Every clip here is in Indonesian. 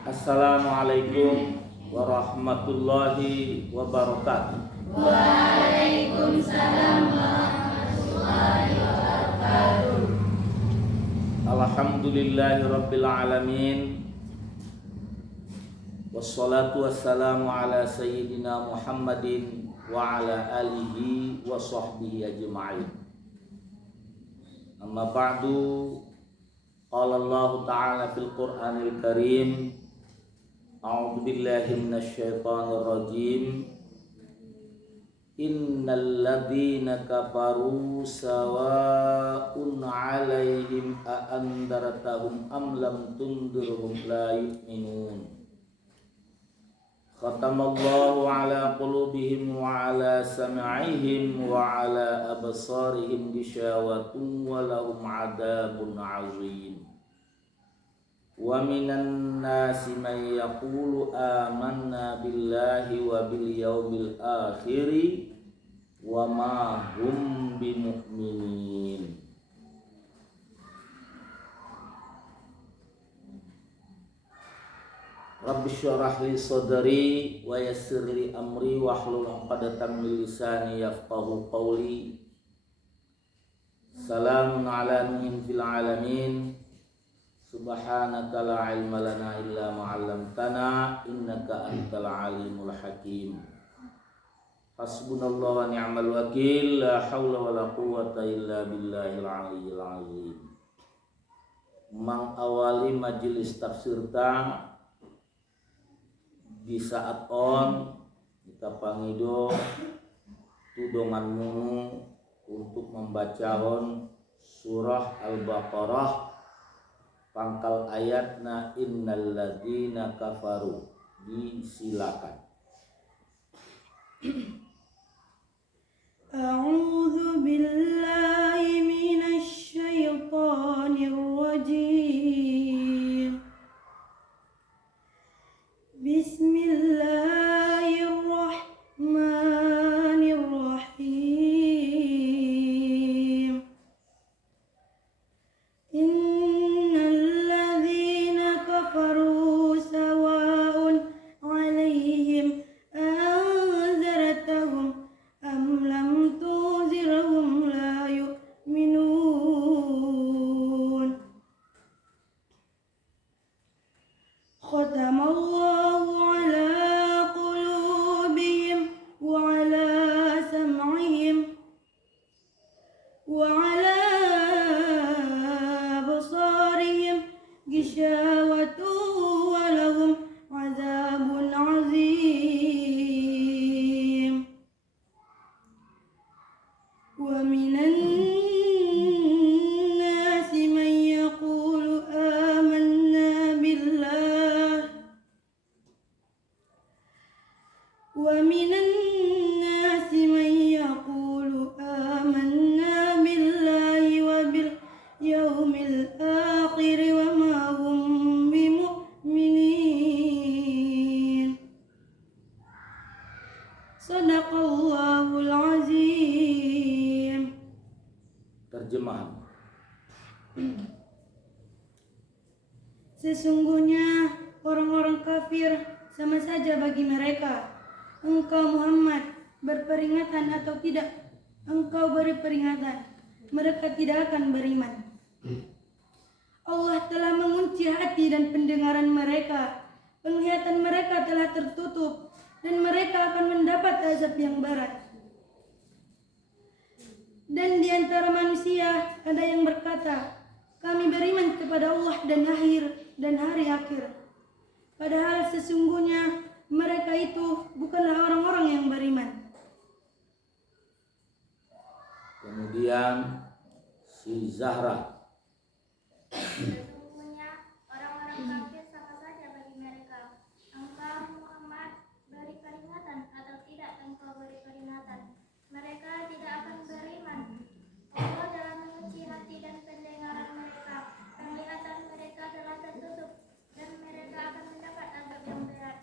Assalamualaikum warahmatullahi wabarakatuh. Waalaikumsalam warahmatullahi wabarakatuh. Alhamdulillahi rabbil alamin. Wassalatu wassalamu ala sayyidina Muhammadin wa ala alihi wa sahbihi ajma'in. Amma ba'du. Qala Allah ta'ala fil Qur'anil Karim. A'udzu billahi minasy syaithanir rajim. Innal ladzina kafaru sawa'un 'alaihim a andartahum am lam tundirhum la yu'minun. Khatamallahu 'ala qulubihim wa 'ala sam'ihim wa 'ala absarihim ghishawatun wa lahum 'adzabun 'adzim. Wa minan nasi man yaqulu amanna billahi wa bil yaumil akhir wa ma hum bimu'minin. Rabbi syrah li sadri wa yassir li amri wahlul 'uqdatam min lisani yafqahu qawli. Salamun ala nuhin fil alamin. Subhanaka la ilma lana illa ma 'allamtana innaka antal alimul hakim. Hasbunallahu wa ni'mal wakil, la haula wa la quwwata illa billahil aliyyil azim. Mengawali majelis tafsir ta di saat on kita pangido tudonganmu untuk membacaon surah Al-Baqarah pangkal ayatna innal ladzina kafaru. Disilakan. A'udzu billahi minasy syaithanir rajim. Bismillahirrahmanirrahim. Innal ladzina kafaru sawa'un 'alaihim anzartahum am lam tunzirhum la yu'minun. Khatamallahu 'ala qulubihim wa 'ala sam'ihim wa 'ala absarihim ghishawatun wa lahum 'adzabun 'adzim. Wa minan nasi man yaqulu amanna billah wa minan nasi man yaqulu amanna billahi wa bil yaumil akhir wa ma hum bimu'minin. Sadaqallahul azim. Terjemahan. Sesungguhnya orang-orang kafir sama saja bagi mereka. Engkau Muhammad berperingatan atau tidak, engkau beri peringatan, mereka tidak akan beriman. Allah telah mengunci hati dan pendengaran mereka, penglihatan mereka telah tertutup, dan mereka akan mendapat azab yang berat. Dan di antara manusia ada yang berkata, kami beriman kepada Allah dan hari akhir. Padahal sesungguhnya mereka itu bukanlah orang-orang yang beriman. Kemudian si Zahra. Sesungguhnya orang-orang kafir sama saja bagi mereka. Engkau Muhammad beri peringatan atau tidak engkau beri peringatan, mereka tidak akan beriman. Allah telah mengunci hati dan pendengaran mereka, penglihatan mereka telah tertutup, dan mereka akan mendapat azab yang berat.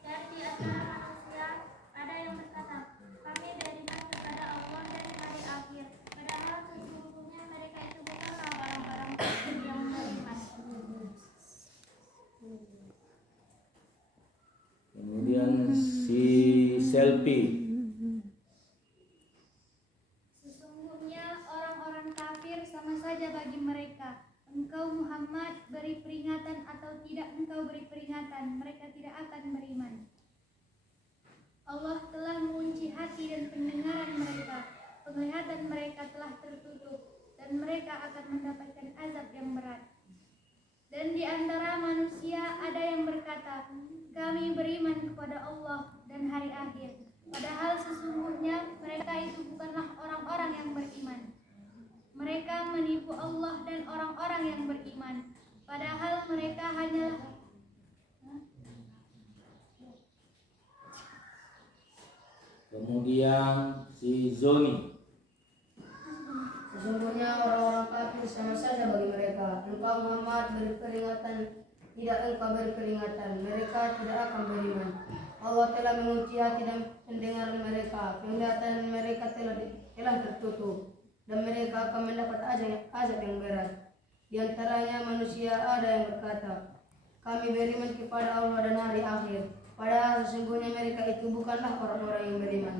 Dan di antara manusia ada yang berkata, kami beriman kepada Allah dan hari akhir. Padahal sesungguhnya mereka itu bukanlah LP. Sesungguhnya orang-orang kafir sama saja bagi mereka. Engkau Muhammad beri peringatan atau tidak engkau beri peringatan, mereka tidak akan beriman. Allah telah mengunci hati dan pendengaran mereka. Penglihatan mereka telah tertutup dan mereka akan mendapatkan azab yang berat. Dan di antara manusia ada yang berkata, kami beriman kepada Allah dan hari akhir. Padahal sesungguhnya mereka itu bukanlah orang-orang yang beriman. Mereka menipu Allah dan orang-orang yang beriman. Padahal mereka hanyalah Kemudian si Zoni. Sesungguhnya orang-orang kafir sama saja bagi mereka. Engkau Muhammad beri peringatan, tidak engkau beri peringatan, mereka tidak akan beriman. Allah telah mengunci hati dan pendengaran mereka, penglihatan mereka telah tertutup, dan mereka akan mendapat azab yang berat. Di antaranya manusia ada yang berkata, kami beriman kepada Allah dan hari akhir. Padahal sesungguhnya mereka itu bukanlah orang-orang yang beriman.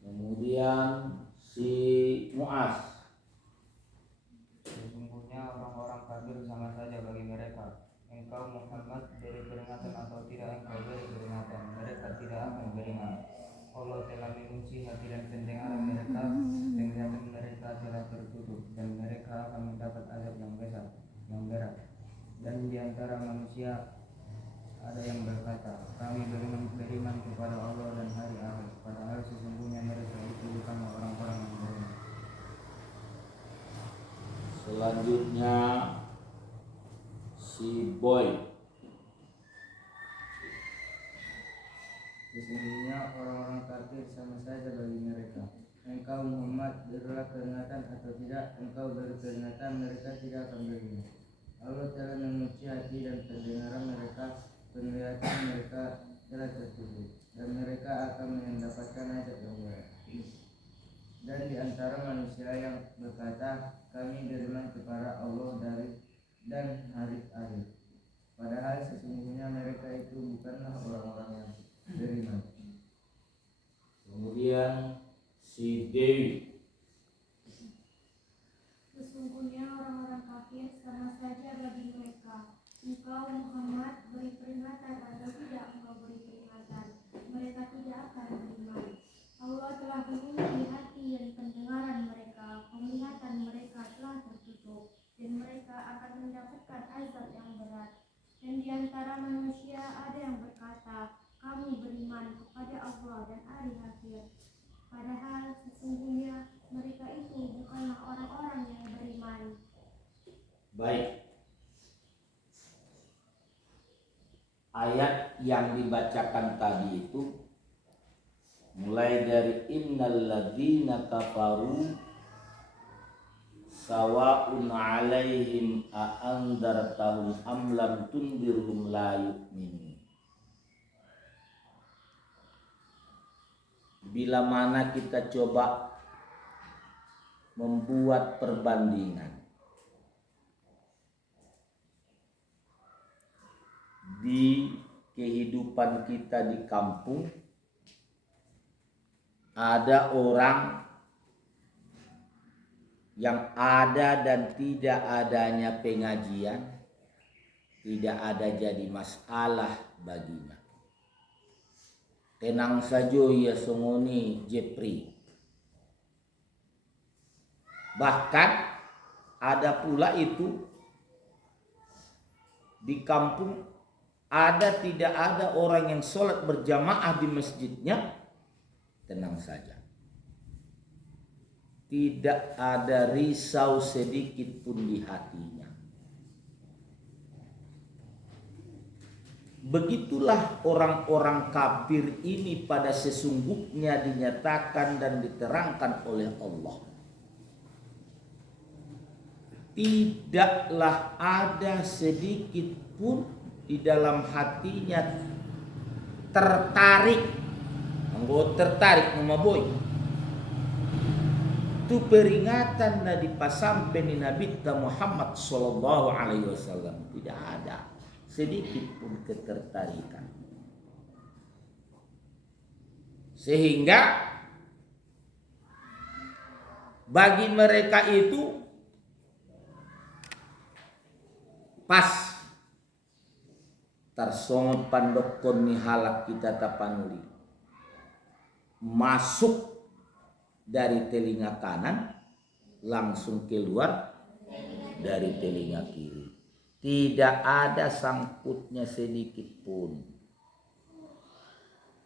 Kemudian si Muaz. Sesungguhnya orang-orang kafir sama saja bagi mereka. Engkau Muhammad beri peringatan atau tidak engkau beri peringatan, mereka tidak akan beriman. Allah telah mengunci hati dan pendengaran mereka, penglihatan mereka telah tertutup, dan mereka akan mendapat azab yang berat. Dan di antara manusia ada yang berkata, kami beriman kepada Allah dan hari akhir. Padahal sesungguhnya mereka itu bukanlah orang-orang yang beriman. Selanjutnya si Boy. Sesungguhnya orang-orang kafir sama saja bagi mereka. Engkau Muhammad berilah peringatan atau tidak engkau beri peringatan, mereka tidak akan beriman. Allah telah mengunci hati dan pendengaran mereka, penglihatan mereka telah tertutup, dan mereka akan mendapatkan azab yang berat. Dan di antara manusia yang berkata, kami beriman kepada Allah dan hari akhir. Padahal sesungguhnya mereka itu bukanlah orang-orang yang beriman. Kemudian si Dewi. Sesungguhnya orang-orang kafir sama saja bagi mereka. Engkau Muhammad beri peringatan atau tidak engkau beri peringatan, mereka tidak akan beriman. Allah telah mengunci hati dan pendengaran mereka, penglihatan mereka telah tertutup, dan mereka akan mendapatkan azab yang berat. Dan di antara manusia ada yang berkata, kami beriman kepada Allah dan hari akhir. Padahal sesungguhnya mereka itu bukanlah orang-orang yang beriman. Baik. Ayat yang dibacakan tadi itu mulai dari innal ladzina kafaru sawa'un 'alaihim a anzartahum am lam tundirhum la yu'minun. Bila mana kita coba membuat perbandingan di kehidupan kita di kampung, ada orang yang ada dan tidak adanya pengajian tidak ada jadi masalah baginya. Tenang saja ya sunguni Jepri. Bahkan ada pula itu di kampung ada tidak ada orang yang sholat berjamaah di masjidnya, tenang saja. Tidak ada risau sedikit pun di hatinya. Begitulah orang-orang kafir ini pada sesungguhnya dinyatakan dan diterangkan oleh Allah. Tidaklah ada sedikit pun di dalam hatinya tertarik, nama boy. Itu peringatan dari pasampai Nabi Muhammad sallallahu alaihi wasallam, tidak ada sedikit pun ketertarikan. Sehingga bagi mereka itu pas tarsongot pandokon ni halak kita tapanuli masuk dari telinga kanan langsung keluar dari telinga kiri. Tidak ada sangkutnya sedikit pun.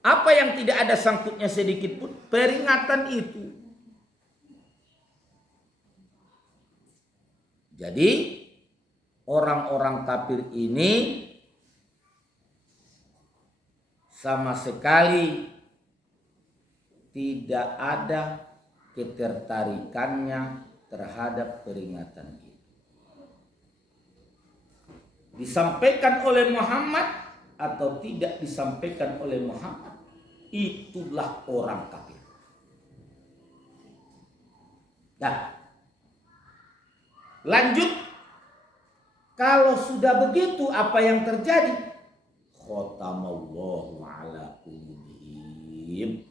Apa yang tidak ada sangkutnya sedikit pun? Peringatan itu. Jadi orang-orang kafir ini sama sekali tidak ada ketertarikannya terhadap peringatan itu. Disampaikan oleh Muhammad atau tidak disampaikan oleh Muhammad, itulah orang kafir. Nah, lanjut, kalau sudah begitu apa yang terjadi? Khatamallahu ala qulubihim.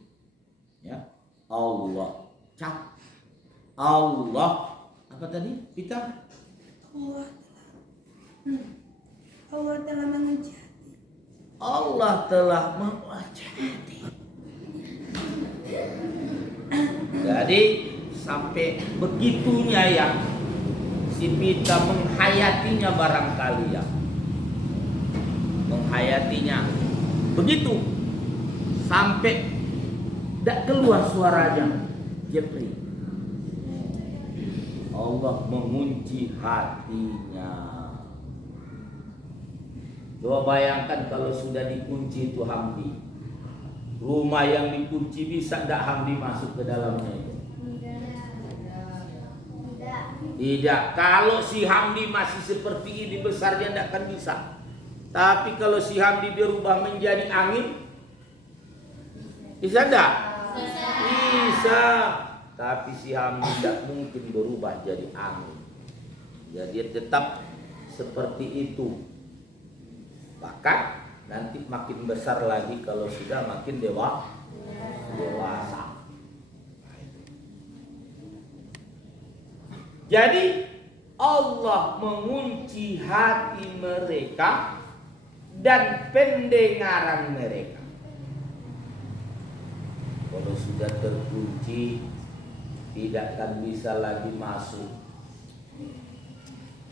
Ya, Allah cap. Allah apa tadi? Kita Allah telah menguji hati. Allah telah menguji hati. Jadi sampai begitunya ya si Pita menghayatinya barangkali ya. Menghayatinya begitu sampai tidak keluar suaranya. Jepri Allah mengunci hatinya. Coba bayangkan kalau sudah dikunci itu Hamdi, rumah yang dikunci bisa tidak Hamdi masuk ke dalamnya itu? Tidak. Kalau si Hamdi masih seperti ini besarnya tidak akan bisa. Tapi kalau si Hamdi berubah menjadi angin, bisa tidak? Bisa. Tapi si Hamdi tidak mungkin berubah jadi angin. Jadi dia tetap seperti itu. Bahkan nanti makin besar lagi kalau sudah makin dewasa. Jadi Allah mengunci hati mereka dan pendengaran mereka. Kalau sudah terkunci, tidak akan bisa lagi masuk.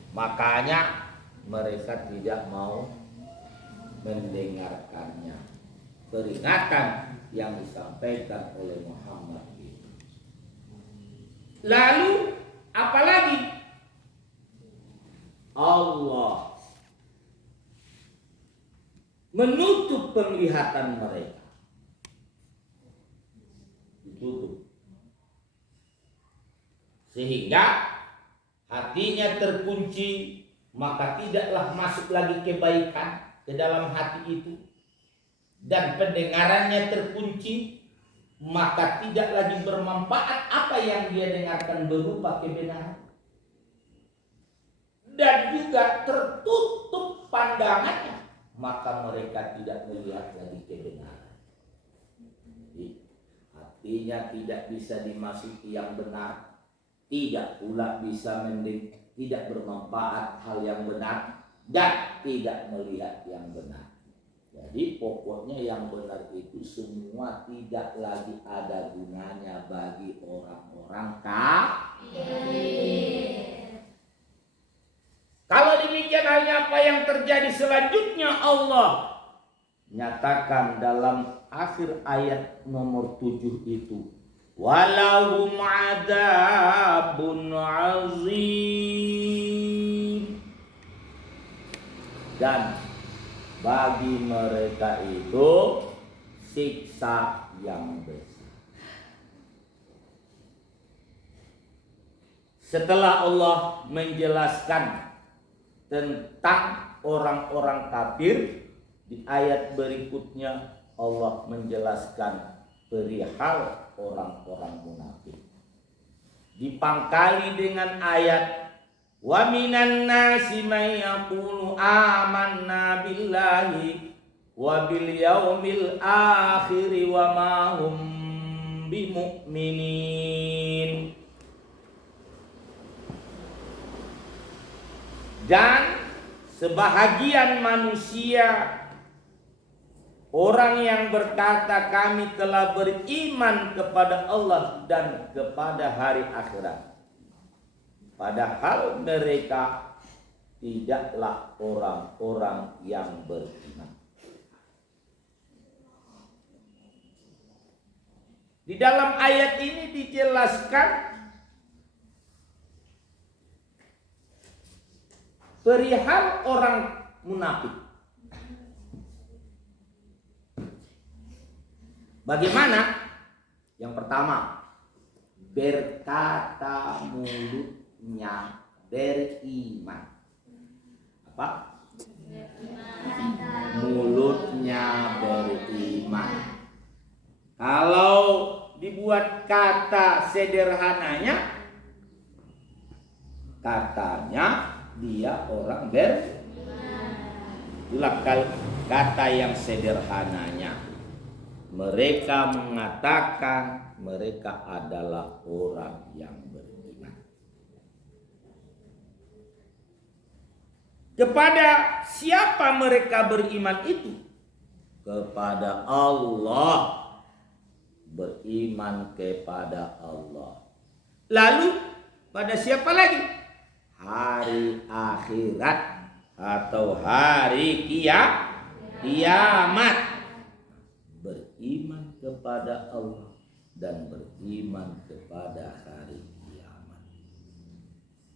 Makanya mereka tidak mau mendengarkannya. Peringatan yang disampaikan oleh Muhammad itu. Lalu apalagi? Allah menutup penglihatan mereka. Ditutup. Sehingga hatinya terkunci, maka tidaklah masuk lagi kebaikan ke dalam hati itu, dan pendengarannya terkunci, maka tidak lagi bermanfaat apa yang dia dengarkan berupa kebenaran, dan juga tertutup pandangannya, maka mereka tidak melihat lagi kebenaran. Hatinya tidak bisa dimasuki yang benar, tidak pula bisa tidak bermanfaat hal yang benar, dan tidak melihat yang benar. Jadi pokoknya yang benar itu semua tidak lagi ada gunanya bagi orang-orang kafir. Kalau demikian halnya apa yang terjadi selanjutnya, Allah nyatakan dalam akhir ayat nomor 7 itu, walahum adabun azim. Dan bagi mereka itu siksa yang besar. Setelah Allah menjelaskan tentang orang-orang kafir, di ayat berikutnya Allah menjelaskan perihal orang-orang munafik. Dipangkali dengan ayat wa minan nasi may yaqulu amanna billahi wa bil yaumil akhir wa ma hum bimu'minin. Dan sebahagian manusia, orang yang berkata kami telah beriman kepada Allah dan kepada hari akhirat, padahal mereka tidaklah orang-orang yang beriman. Di dalam ayat ini dijelaskan perihal orang munafik. Bagaimana? Yang pertama, berkata mulutnya beriman. Apa? Mulutnya beriman. Kalau dibuat kata sederhananya, katanya dia orang beriman. Itulah kata yang sederhananya. Mereka mengatakan mereka adalah orang yang beriman. Kepada siapa mereka beriman itu? Kepada Allah. Beriman kepada Allah. Lalu pada siapa lagi? Hari akhirat atau hari kiamat. Beriman kepada Allah dan beriman kepada hari kiamat.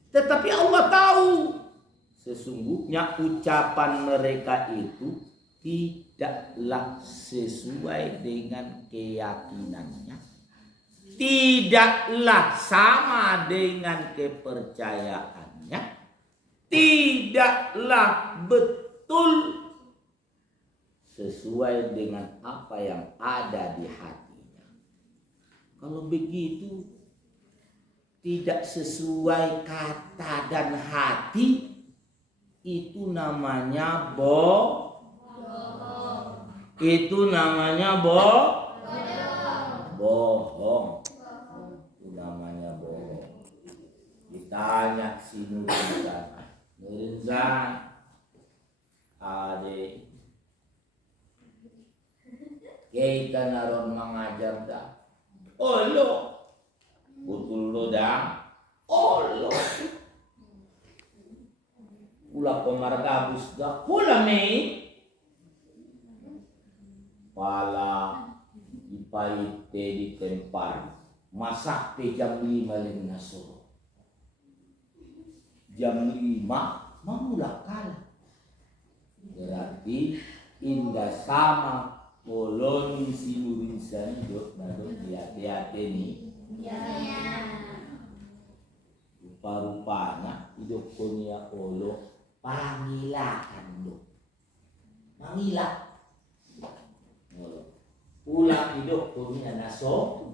Tetapi Allah tahu sesungguhnya ucapan mereka itu tidaklah sesuai dengan keyakinannya, tidaklah sama dengan kepercayaannya, tidaklah betul sesuai dengan apa yang ada di hatinya. Kalau begitu tidak sesuai kata dan hati, itu namanya itu namanya bohong. Itu namanya bohong. Ditanya si Nurinzan, adik, kita naron mengajar dah. Olo, betul lo dah. Olo. Pula pemargabus dah. Pula mei. Pala ipaite di tempat masak te jam 5 lagi nasoro. Jam 5 mamula kala. Berarti indah sama koloni si Nurinsan hidup nadok di hati-hati nih. Rupa-rupanya hidup konia olo pangilakan do. Mangilak. Pulang hidup konia naso.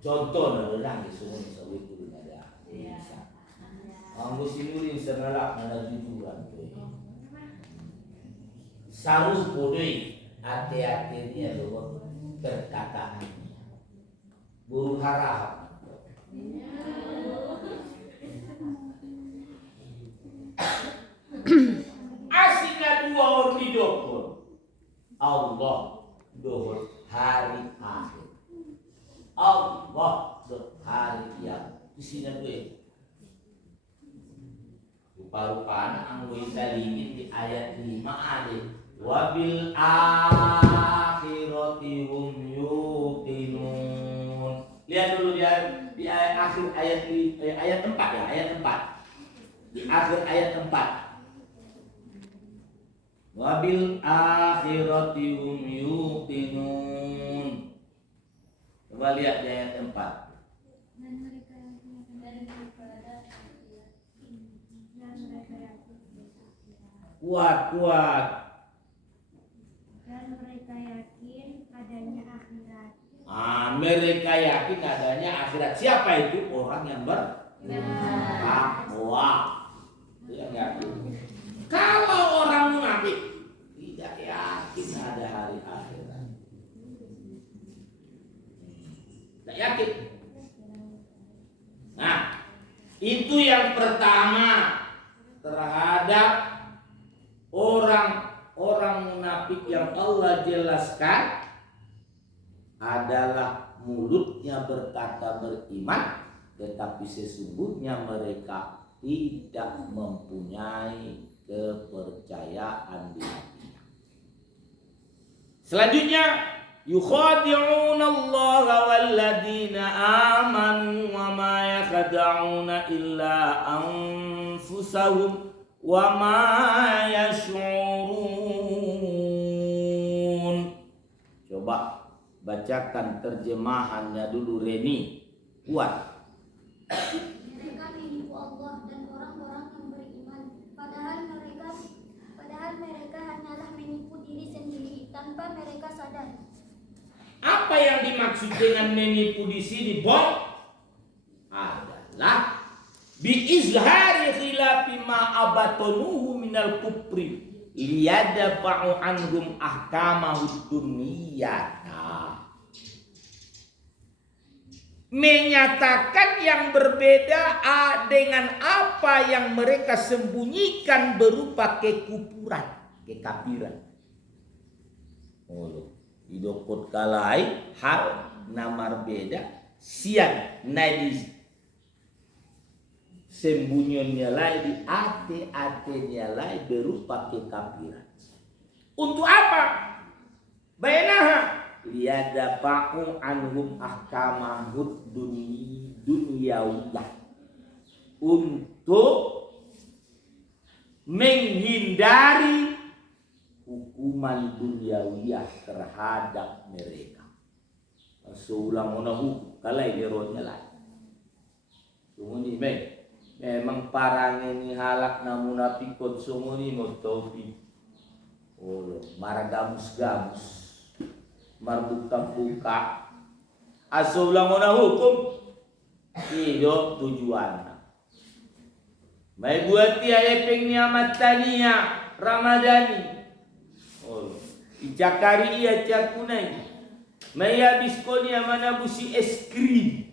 Contoh na orang di sungai sawi itu ada. Ang musinurin sa nalak na najujuran ko. Sarus podoi hati-hati dia loh perkataannya. Burung harap. Asiknya dua orang hidup pun. Allah dohor hari akhir. Allah dohor hari kiamat. Di sini gue. Rupa-rupanya angguin dalingin di ayat 5 ada. Wabil akhirati hum yuqinun. Lihat dulu di ayat akhir ayat 4 ya, ayat 4. Di akhir ayat 4. Wabil akhirati hum yuqinun. Coba lihat di ayat 4. Kuat. Dan mereka yakin adanya akhirat. Mereka yakin adanya akhirat. Siapa itu? Orang yang bertakwa. Itu yang yakin. Kalau orang yakin. Nah, itu yang pertama terhadap orang munafik yang Allah jelaskan adalah mulutnya berkata beriman, tetapi sesungguhnya mereka tidak mempunyai kepercayaan di hatinya. Selanjutnya, yukhadi'una Allah walladzina amanu wa ma yakhda'una illa anfusahum wa ma yash'urun. Coba bacakan terjemahannya dulu, Reni. Kuat. Mereka menipu Allah dan orang-orang yang beriman, padahal mereka hanyalah menipu diri sendiri tanpa mereka sadar. Apa yang dimaksud dengan menipu di sini, Bob? Adalah biizhari khilafi ma abatonuhu minal kufri liyadafa'u anhum ahkamahud dunniyata. Menyatakan yang berbeda dengan apa yang mereka sembunyikan berupa kekufuran, kekafiran. Oh, idokot kalai hal namar beda siang nadis sembunyiannya lain di ate-atenya lain berupa kekafiran. Untuk apa? Bainaha liyadafa'u anhum ahkamahud dunyawiyah, untuk menghindari hukuman duniawiyah terhadap mereka. Seulang hukum kalai geronya lain. Sumuni memang parang ini halak na munafikon sumuni mo taufi. Oh, maragamus-gamus. Marbuka-buka. Aseulang hukum hidup tujuan. May buat dia epengnya matania Ramadani. Oh, ijakari ia cakunai. May habis ko niya manabusi es krim.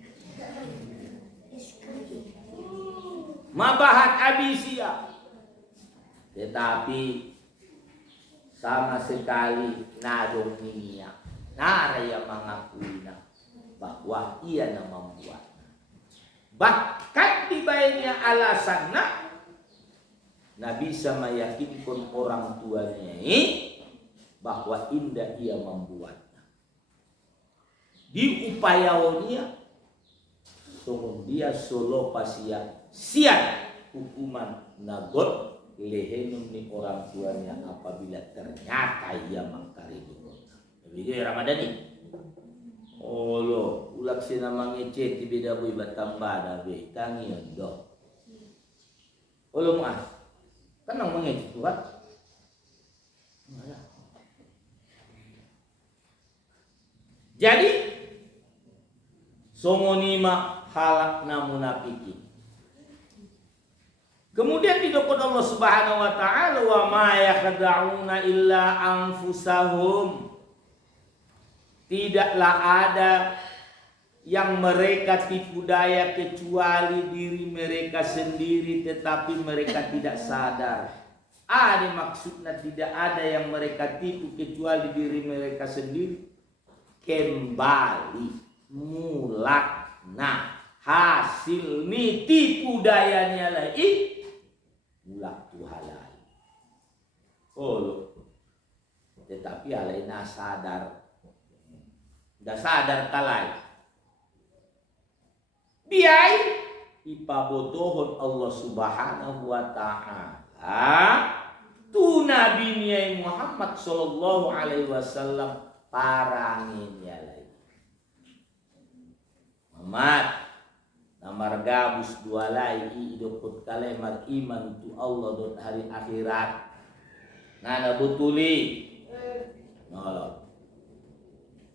Mabahat abisia. Tetapi sama sekali nadong niya. Naraya mengakui bahwa ia na membuat. Bahkan di baiknya alasan na bisa meyakinkan orang tuanya bahwa indah ia membuatnya. Di upayaonia sungguh dia solo pasia sian hukuman nagot lehenum ni orang tuanya apabila ternyata ia mangkari dulu. Jadi Ramadani. Oh lo, ulak sina mangecet di beda boy batambada be tangi ondo. Oh lo mas, kan nang mangecet tuat. Jadi somonima halak na munafiki. Kemudian didokon Allah Subhanahu wa taala wa ma yakhda'una illa anfusahum. Tidaklah ada yang mereka tipu daya kecuali diri mereka sendiri, tetapi mereka tidak sadar. Ada maksudnya tidak ada yang mereka tipu kecuali diri mereka sendiri. Kembali mulak hasil ni tipu dayanya lagi mulak tu halal. Oh, tetapi alaina sadar. Dah sadar kalai. Biai ipabotohon Allah Subhanahu wa taala tu Nabi Muhammad sallallahu alaihi wasallam parangin ya lagi. Muhammad namar gabus dua lagi idokut kalimat iman tu Allah dot hari akhirat. Nana butuli. Nolong.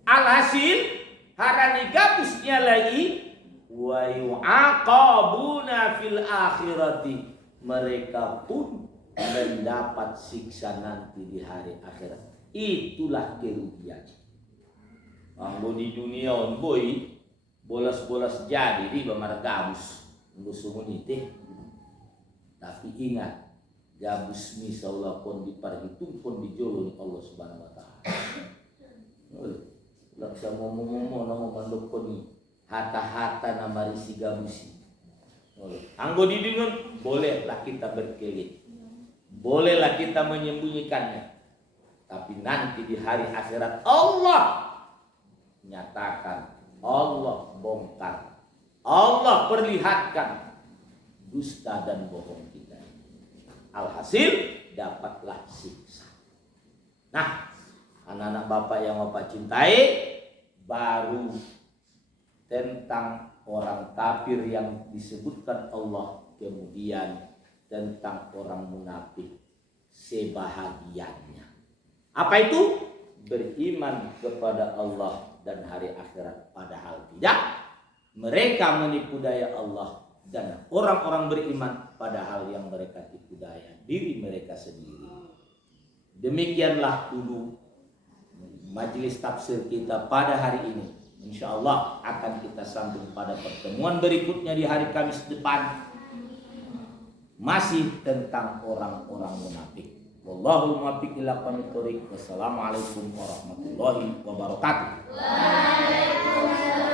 Alhasil harani gabusnya lagi wa yu'aqabuna fil akhirati, mereka pun mendapat siksa nanti di hari akhirat. Itulah kerugian. Ambo di dunia on boy bolas-bolas jadi di bamar gabus ngusumunite. Tapi ingat, gabus misalnya pun diperhitung pun dijolong Allah Subhanahu wa taala. Laksa momo-momo nang mandokoni hata-hata na marisi gabusi. Anggo didingun bolehlah kita berkelit. Bolehlah kita menyembunyikannya. Tapi nanti di hari akhirat Allah nyatakan, Allah bongkar, Allah perlihatkan dusta dan bohong kita. Alhasil dapatlah siksa. Nah, anak-anak Bapak yang Bapak cintai, baru tentang orang kafir yang disebutkan Allah, kemudian tentang orang munafik sebahagiannya. Apa itu? Beriman kepada Allah dan hari akhirat, padahal tidak. Mereka menipu daya Allah dan orang-orang beriman, padahal yang mereka tipu daya diri mereka sendiri. Demikianlah dulu majelis tafsir kita pada hari ini. Insya Allah akan kita sambung pada pertemuan berikutnya di hari Kamis depan, masih tentang orang-orang munafik. Wallahul muwaffiq ila aqwamit thoriq. Wassalamualaikum warahmatullahi wabarakatuh. Waalaikumsalam.